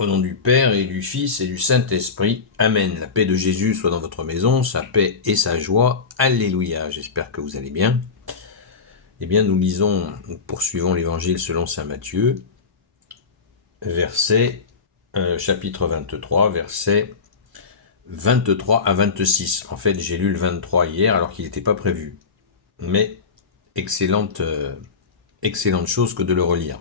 Au nom du Père et du Fils et du Saint-Esprit. Amen. La paix de Jésus soit dans votre maison, sa paix et sa joie. Alléluia. J'espère que vous allez bien. Eh bien, nous poursuivons l'évangile selon saint Matthieu, chapitre 23, versets 23 à 26. En fait, j'ai lu le 23 hier alors qu'il n'était pas prévu. Mais excellente chose que de le relire.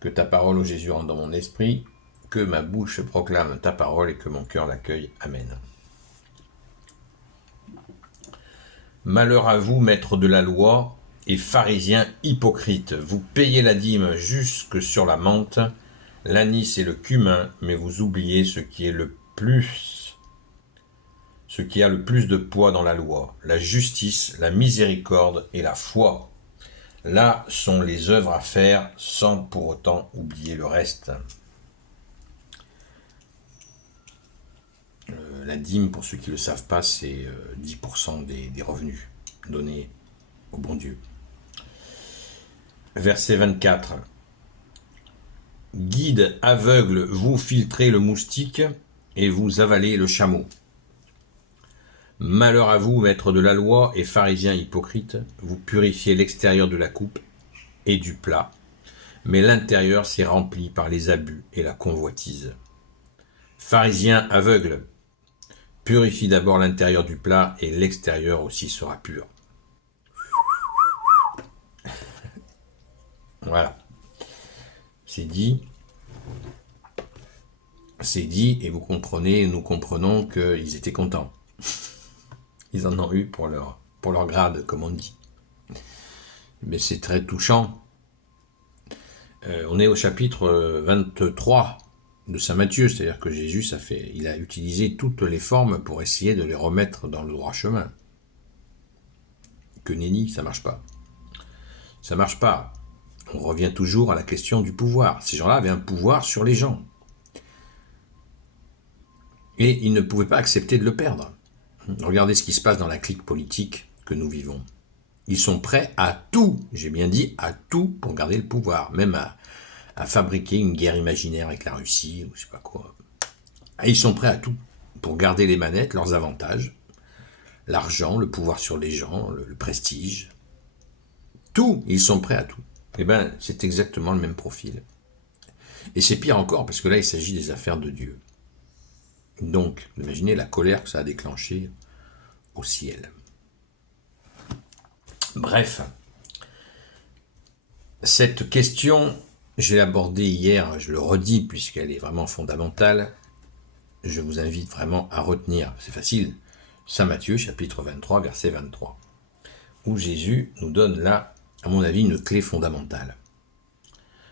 Que ta parole, ô Jésus, rentre dans mon esprit, que ma bouche proclame ta parole et que mon cœur l'accueille. Amen. Malheur à vous, maîtres de la loi et pharisiens hypocrites, vous payez la dîme jusque sur la menthe, l'anis et le cumin, mais vous oubliez ce qui a le plus de poids dans la loi, la justice, la miséricorde et la foi. Là sont les œuvres à faire sans pour autant oublier le reste. La dîme, pour ceux qui ne le savent pas, c'est 10% des revenus donnés au bon Dieu. Verset 24. Guide aveugle, vous filtrez le moustique et vous avalez le chameau. Malheur à vous, maîtres de la loi et pharisiens hypocrites, vous purifiez l'extérieur de la coupe et du plat, mais l'intérieur s'est rempli par les abus et la convoitise. Pharisiens aveugles, purifie d'abord l'intérieur du plat et l'extérieur aussi sera pur. Voilà. C'est dit et vous comprenez, nous comprenons qu'ils étaient contents. Ils en ont eu pour leur grade, comme on dit. Mais c'est très touchant. On est au chapitre 23 de saint Matthieu, c'est-à-dire que Jésus, il a utilisé toutes les formes pour essayer de les remettre dans le droit chemin. Que nenni, ça marche pas. Ça marche pas. On revient toujours à la question du pouvoir. Ces gens-là avaient un pouvoir sur les gens. Et ils ne pouvaient pas accepter de le perdre. Regardez ce qui se passe dans la clique politique que nous vivons. Ils sont prêts à tout, j'ai bien dit à tout, pour garder le pouvoir, même à fabriquer une guerre imaginaire avec la Russie, ou je sais pas quoi. Et ils sont prêts à tout, pour garder les manettes, leurs avantages, l'argent, le pouvoir sur les gens, le prestige. Tout, ils sont prêts à tout. Eh bien, c'est exactement le même profil. Et c'est pire encore, parce que là, il s'agit des affaires de Dieu. Donc, imaginez la colère que ça a déclenché au ciel. Bref, cette question, je l'ai abordée hier, je le redis puisqu'elle est vraiment fondamentale. Je vous invite vraiment à retenir, c'est facile, saint Matthieu, chapitre 23, verset 23, où Jésus nous donne là, à mon avis, une clé fondamentale,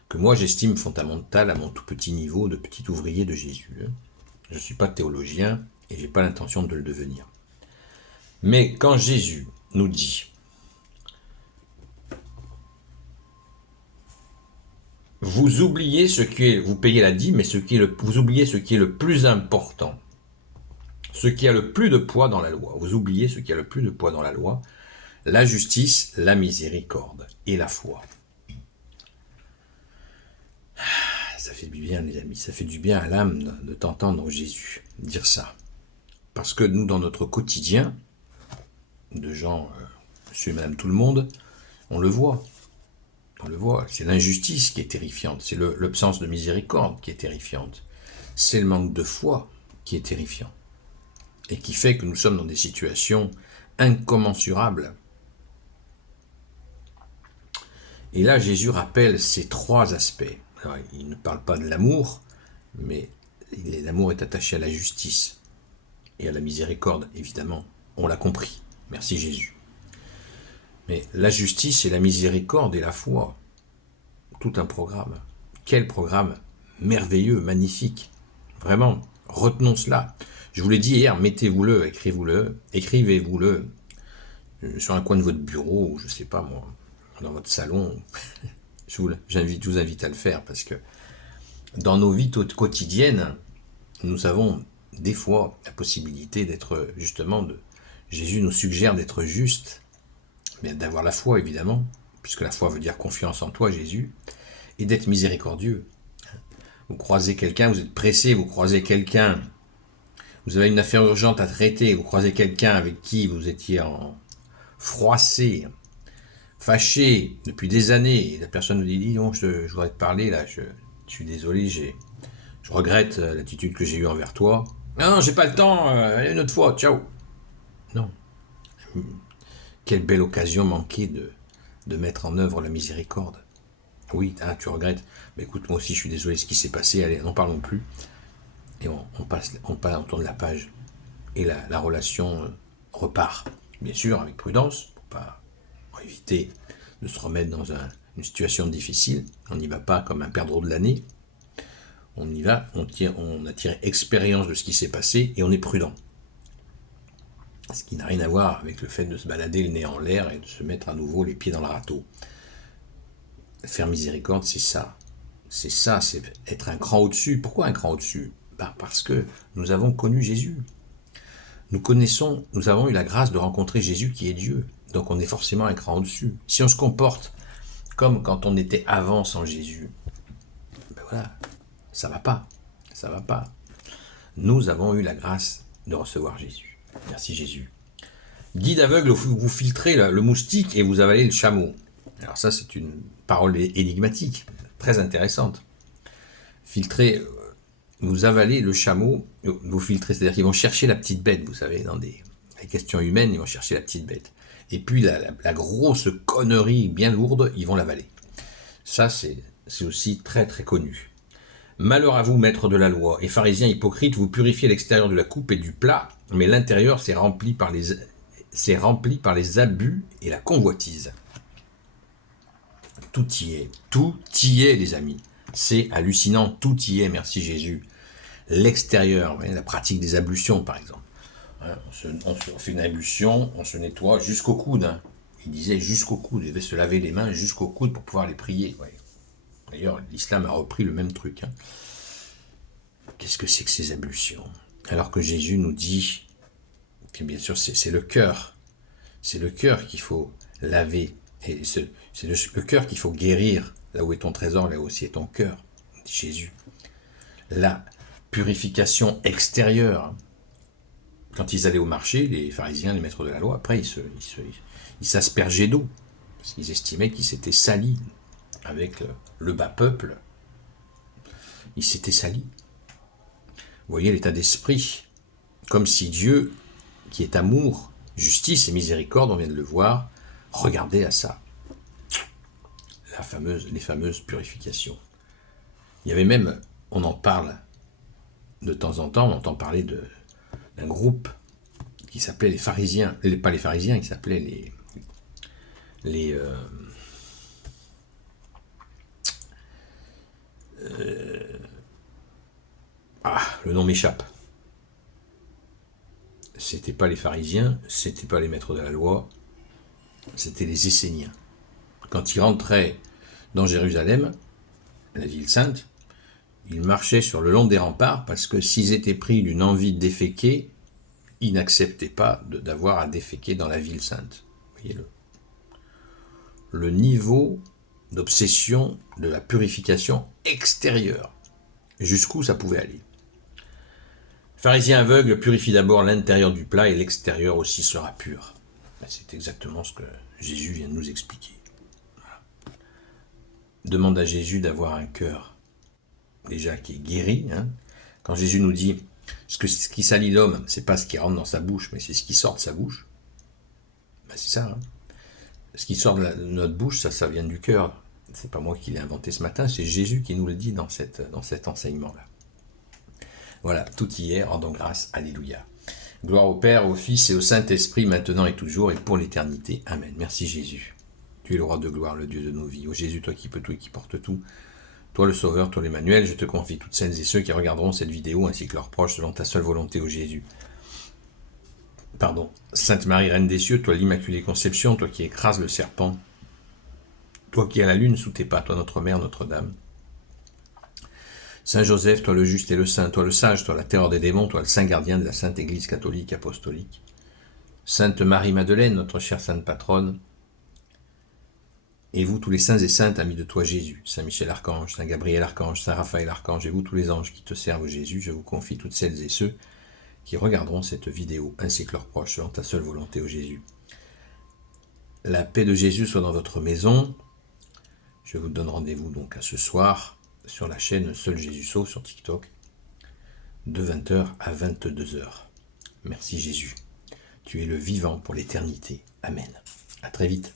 que moi j'estime fondamentale à mon tout petit niveau de petit ouvrier de Jésus. Je ne suis pas théologien et je n'ai pas l'intention de le devenir. Mais quand Jésus nous dit vous payez la dîme, mais vous oubliez ce qui est le plus important, ce qui a le plus de poids dans la loi. Vous oubliez ce qui a le plus de poids dans la loi, la justice, la miséricorde et la foi. Ça fait du bien, les amis, ça fait du bien à l'âme de t'entendre Jésus dire ça. Parce que nous, dans notre quotidien, de gens, monsieur et madame tout le monde, on le voit. On le voit, c'est l'injustice qui est terrifiante, c'est l'absence de miséricorde qui est terrifiante, c'est le manque de foi qui est terrifiant, et qui fait que nous sommes dans des situations incommensurables. Et là, Jésus rappelle ces trois aspects. Alors, il ne parle pas de l'amour, mais l'amour est attaché à la justice et à la miséricorde, évidemment. On l'a compris. Merci Jésus. Mais la justice et la miséricorde et la foi, tout un programme. Quel programme merveilleux, magnifique. Vraiment, retenons cela. Je vous l'ai dit hier, mettez-vous-le, écrivez-vous-le sur un coin de votre bureau, ou je ne sais pas moi, dans votre salon. Je vous invite à le faire, parce que dans nos vies quotidiennes, nous avons des fois la possibilité d'être justement, Jésus nous suggère d'être juste, mais d'avoir la foi évidemment, puisque la foi veut dire confiance en toi Jésus, et d'être miséricordieux. vous croisez quelqu'un, vous êtes pressé, vous croisez quelqu'un, vous avez une affaire urgente à traiter, vous croisez quelqu'un avec qui vous étiez froissé, fâché depuis des années, et la personne vous dit non, je voudrais te parler là, je suis désolé, je regrette l'attitude que j'ai eue envers toi. Non, j'ai pas le temps, une autre fois, ciao. Non. Quelle belle occasion manquée de mettre en œuvre la miséricorde. Oui, tu regrettes. Mais écoute, moi aussi, je suis désolé de ce qui s'est passé. Allez, n'en parlons plus. Et on tourne la page. Et la relation repart. Bien sûr, avec prudence, pour éviter de se remettre dans une situation difficile. On n'y va pas comme un perdreau de l'année. On y va, on a tiré expérience de ce qui s'est passé et on est prudent. Ce qui n'a rien à voir avec le fait de se balader le nez en l'air et de se mettre à nouveau les pieds dans le râteau. Faire miséricorde, c'est ça. C'est ça, c'est être un cran au-dessus. Pourquoi un cran au-dessus ? Parce que nous avons connu Jésus. Nous avons eu la grâce de rencontrer Jésus qui est Dieu. Donc on est forcément un cran au-dessus. Si on se comporte comme quand on était avant sans Jésus, voilà, ça va pas. Ça va pas. Nous avons eu la grâce de recevoir Jésus. Merci Jésus. Guide aveugle, vous filtrez le moustique et vous avalez le chameau. Alors ça, c'est une parole énigmatique, très intéressante. Filtrer, vous avalez le chameau, vous filtrez, c'est-à-dire qu'ils vont chercher la petite bête, vous savez, dans les questions humaines, ils vont chercher la petite bête. Et puis la grosse connerie bien lourde, ils vont l'avaler. Ça, c'est aussi très très connu. Malheur à vous, maîtres de la loi, et pharisiens hypocrites, vous purifiez l'extérieur de la coupe et du plat, mais l'intérieur c'est rempli par les abus et la convoitise. Tout y est les amis. C'est hallucinant, tout y est, merci Jésus. L'extérieur, la pratique des ablutions par exemple. On fait une ablution, on se nettoie jusqu'au coude. Il disait jusqu'au coude, il devait se laver les mains jusqu'au coude pour pouvoir les prier. Ouais. D'ailleurs, l'islam a repris le même truc. Qu'est-ce que c'est que ces ablutions ? Alors que Jésus nous dit, que bien sûr c'est le cœur. C'est le cœur qu'il faut laver. Et c'est le cœur qu'il faut guérir. Là où est ton trésor, là aussi est ton cœur, dit Jésus. La purification extérieure. Quand ils allaient au marché, les pharisiens, les maîtres de la loi, après ils s'aspergeaient d'eau. Parce qu'ils estimaient qu'ils s'étaient salis avec le bas peuple. Ils s'étaient salis. Vous voyez l'état d'esprit. Comme si Dieu, qui est amour, justice et miséricorde, on vient de le voir, regardez à ça. Les fameuses purifications. Il y avait même, on en parle de temps en temps, on entend parler d'un groupe qui s'appelait les pharisiens, pas les pharisiens, qui s'appelait le nom m'échappe. C'était pas les pharisiens, c'était pas les maîtres de la loi, c'était les Esséniens. Quand ils rentraient dans Jérusalem, la ville sainte, ils marchaient sur le long des remparts parce que s'ils étaient pris d'une envie de déféquer, ils n'acceptaient pas d'avoir à déféquer dans la ville sainte. Voyez-le. Le niveau d'obsession de la purification extérieure. Jusqu'où ça pouvait aller. Pharisien aveugle purifie d'abord l'intérieur du plat et l'extérieur aussi sera pur. C'est exactement ce que Jésus vient de nous expliquer. Voilà. Demande à Jésus d'avoir un cœur déjà qui est guéri. Quand Jésus nous dit ce qui salit l'homme, c'est pas ce qui rentre dans sa bouche, mais c'est ce qui sort de sa bouche. C'est ça. Ce qui sort de notre bouche, ça vient du cœur. C'est pas moi qui l'ai inventé ce matin, c'est Jésus qui nous le dit dans cet enseignement-là. Voilà, tout y est, rendons grâce, alléluia. Gloire au Père, au Fils et au Saint-Esprit, maintenant et toujours et pour l'éternité. Amen. Merci Jésus. Tu es le roi de gloire, le Dieu de nos vies. Ô Jésus, toi qui peux tout et qui porte tout, toi le Sauveur, toi l'Emmanuel, je te confie toutes celles et ceux qui regarderont cette vidéo ainsi que leurs proches selon ta seule volonté, ô Jésus. Sainte Marie, Reine des cieux, toi l'Immaculée Conception, toi qui écrases le serpent, toi qui as la lune sous tes pas, toi notre Mère, Notre-Dame. Saint Joseph, toi le juste et le saint, toi le sage, toi la terreur des démons, toi le saint gardien de la Sainte Église catholique apostolique. Sainte Marie-Madeleine, notre chère sainte patronne. Et vous, tous les saints et saintes, amis de toi Jésus, Saint Michel Archange, Saint Gabriel Archange, Saint Raphaël Archange, et vous, tous les anges qui te servent Jésus, je vous confie toutes celles et ceux qui regarderont cette vidéo, ainsi que leurs proches, selon ta seule volonté, ô Jésus. La paix de Jésus soit dans votre maison. Je vous donne rendez-vous donc à ce soir sur la chaîne Seul Jésus Sauve sur TikTok, de 20h à 22h. Merci Jésus. Tu es le vivant pour l'éternité. Amen. À très vite.